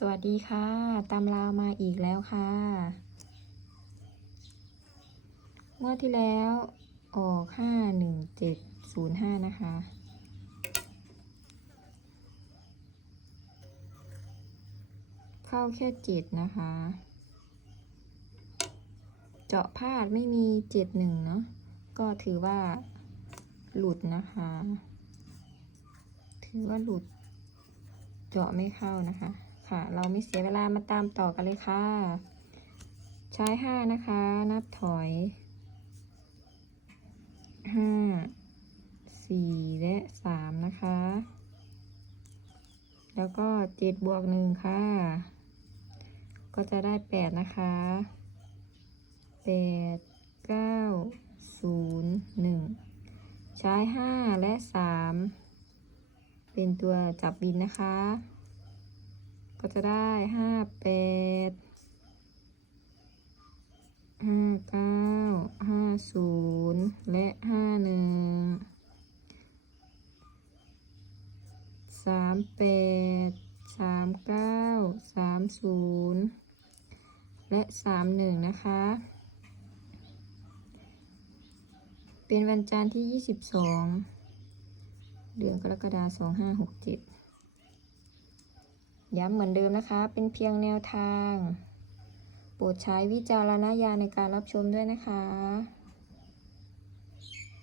สวัสดีค่ะตามราวมาอีกแล้วค่ะงวดที่แล้วออกห้าหนึ่งเจ็ดศูนย์ห้านะคะ เข้าแค่เจ็ดนะคะ เจาะพลาดไม่มีเจ็ดหนึ่งเนาะ ก็ถือว่าหลุดนะคะ ถือว่าหลุด เจาะไม่เข้านะคะ ค่ะ เราไม่เสียเวลามาตามต่อกันเลยค่ะ ใช้ห้านะคะ นับถอยห้าสี่และสามนะคะ แล้วก็เจ็ดบวกหนึ่งค่ะ ก็จะได้แปดนะคะแปดเก้าศูนย์หนึ่งใช้ห้าและสามเป็นตัวจับบินนะคะ ก็จะได้ห้าแปดห้าเก้าห้าศูนย์และห้าหนึ่งสามแปดสามเก้าสามศูนย์และสามหนึ่งนะคะ เป็นวันจันทร์ที่ยี่สิบสองเดือนกรกฎาคมสองห้าหกเจ็ด ย้ำเหมือนเดิมนะคะ เป็นเพียงแนวทาง โปรดใช้วิจารณญาณในการรับชมด้วยนะคะ